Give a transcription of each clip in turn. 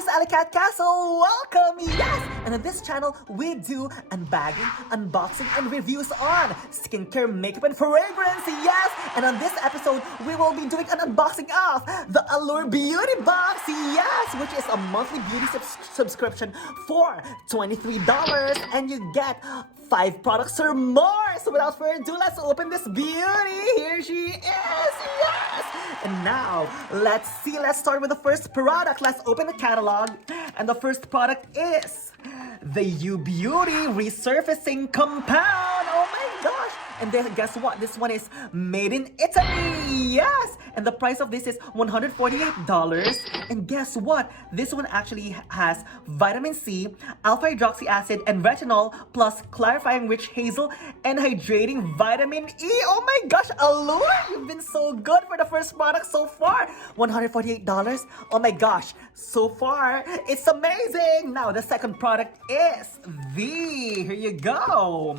is ALLYCAT Castle. Welcome, yes! And on this channel, we do unbagging, unboxing, and reviews on skincare, makeup, and fragrance, yes! And on this episode, we will be doing an unboxing of the Allure Beauty Box, yes! Which is a monthly beauty subscription for $23, and you get 5 products or more. So without further ado, let's open this beauty. Here she is, yes! And now, let's start with the first product. Let's open the catalog. And the first product is the U Beauty Resurfacing Compound. Oh my gosh! And then guess what? This one is made in Italy. Yes! And the price of this is $148. And guess what? This one actually has vitamin C, alpha hydroxy acid, and retinol, plus clarifying rich hazel and hydrating vitamin E. Oh my gosh, Allure! You've been so good for the first product so far. $148. Oh my gosh, so far, it's amazing. Now, the second product is here you go.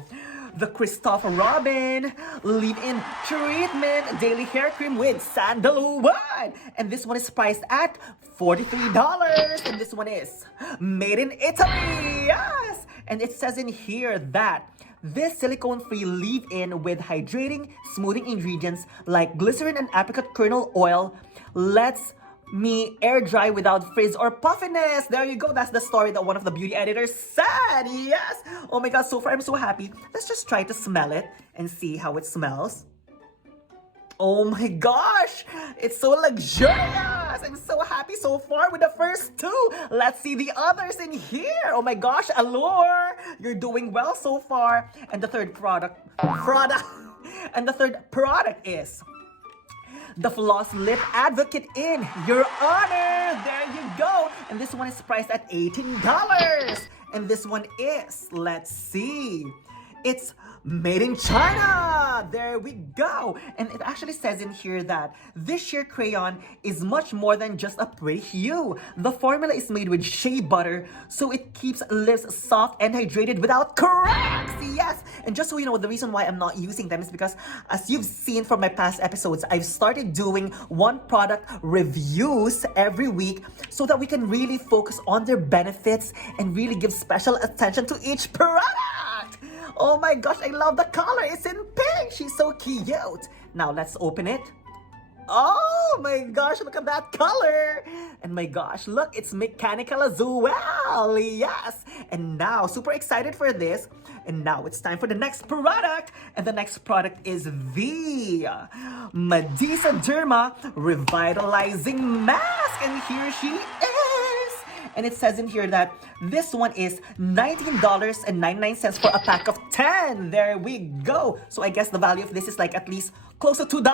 The Christopher Robin Leave-In Treatment Daily Hair Cream with Sandalwood. And this one is priced at $43. And this one is made in Italy. Yes! And it says in here that this silicone-free leave-in with hydrating, smoothing ingredients like glycerin and apricot kernel oil lets me air dry without frizz or puffiness. There you go. That's the story that one of the beauty editors said. Yes. Oh my god, so far I'm so happy. Let's just try to smell it and see how it smells. Oh my gosh, it's so luxurious. I'm so happy so far with the first two. Let's see the others in here. Oh my gosh, Allure, you're doing well so far. And the third product is the Floss Lip Advocate in your honor. There you go. And this one is priced at $18. And this one is, let's see, it's made in China. There we go. And it actually says in here that this sheer crayon is much more than just a pretty hue. The formula is made with shea butter, so it keeps lips soft and hydrated without cracks. Yes. And just so you know, the reason why I'm not using them is because, as you've seen from my past episodes, I've started doing one product reviews every week so that we can really focus on their benefits and really give special attention to each product. Oh my gosh, I love the color. It's in pink. She's so cute. Now, let's open it. Oh my gosh, look at that color. And my gosh, look, it's mechanical as well. Yes. And now, super excited for this. And now it's time for the next product. And the next product is the Medisa Derma Revitalizing Mask. And here she is. And it says in here that this one is $19.99 for a pack of 10. There we go. So I guess the value of this is like at least close to $2.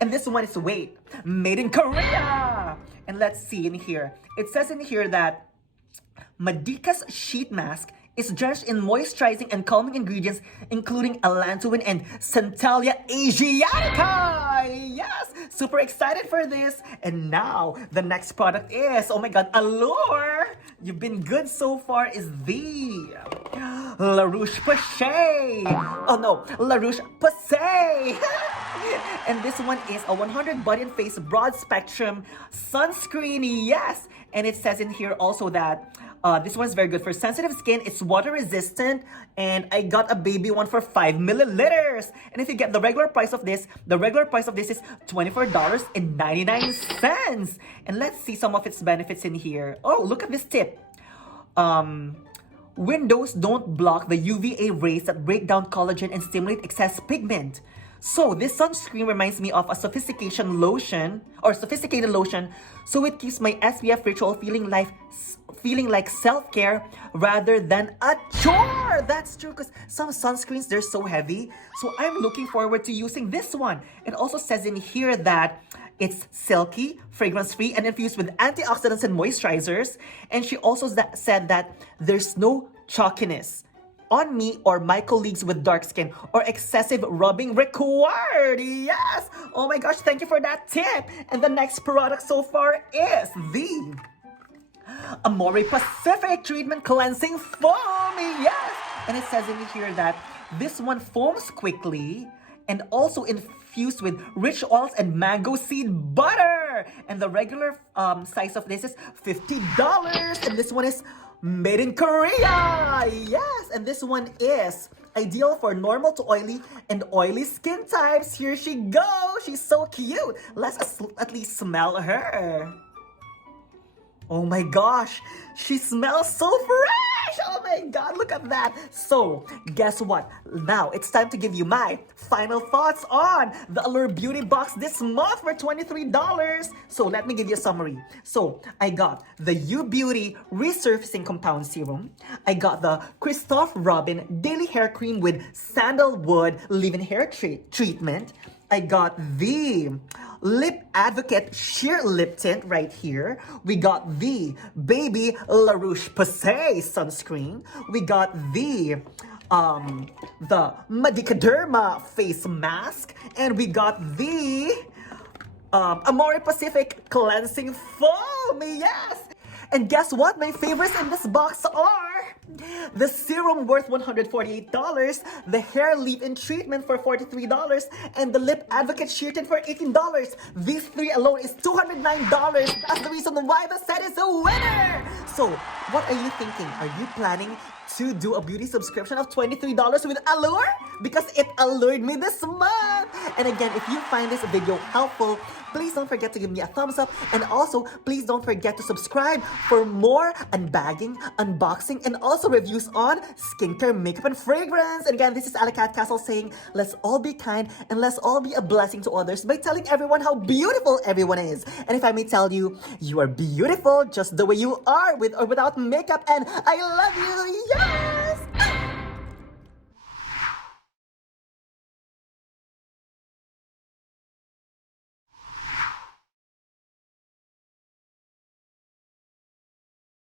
And this one is, wait, made in Korea. And let's see in here. It says in here that Medica's sheet mask is drenched in moisturizing and calming ingredients, including allantoin and Centellia asiatica. Yes, super excited for this. And now, the next product is, oh my god, Allure. You've been good so far, is the Roche Posay. Oh no, Roche Posay. And this one is a 100 body and face broad spectrum sunscreen. Yes. And it says in here also that this one is very good for sensitive skin. It's water resistant. And I got a baby one for 5 milliliters. And if you get the regular price of this, is $24.99. And let's see some of its benefits in here. Oh, look at this tip. Windows don't block the UVA rays that break down collagen and stimulate excess pigment. So this sunscreen reminds me of a sophisticated lotion, so it keeps my SPF ritual feeling like self-care rather than a chore. That's true, because some sunscreens, they're so heavy. So I'm looking forward to using this one. It also says in here that it's silky, fragrance-free, and infused with antioxidants and moisturizers. And she also said that there's no chalkiness on me or my colleagues with dark skin or excessive rubbing required. Yes! Oh my gosh, thank you for that tip. And the next product so far is the Amore Pacific Treatment Cleansing Foam. Yes! And it says in here that this one foams quickly and also infused with rich oils and mango seed butter. her. And the regular size of this is $50. And this one is made in Korea. Yes, and this one is ideal for normal to oily and oily skin types. Here she goes. She's so cute. Let's at least smell her. Oh my gosh, she smells so fresh! Oh my god, look at that! So, guess what? Now, it's time to give you my final thoughts on the Allure Beauty Box this month for $23. So, let me give you a summary. So, I got the U Beauty Resurfacing Compound Serum. I got the Christophe Robin Daily Hair Cream with Sandalwood Leave-In Hair Treatment. I got the Lip Advocate Sheer Lip Tint right here. We got the Baby Roche Posay sunscreen. We got the Medisa face mask, and we got the Amore Pacific cleansing foam. Yes. And guess what? My favorites in this box are the serum worth $148, the hair leave-in treatment for $43, and the Lip Advocate Sheer Tint for $18. These three alone is $209. That's the reason why the set is a winner! So, what are you thinking? Are you planning to do a beauty subscription of $23 with Allure? Because it allured me this month! And again, if you find this video helpful, please don't forget to give me a thumbs up, and also please don't forget to subscribe for more unbagging, unboxing, and also reviews on skincare, makeup, and fragrance. And again, this is ALLYCAT Castle saying, let's all be kind and let's all be a blessing to others by telling everyone how beautiful everyone is. And if I may tell you, you are beautiful just the way you are, with or without makeup, and I love you. Yeah!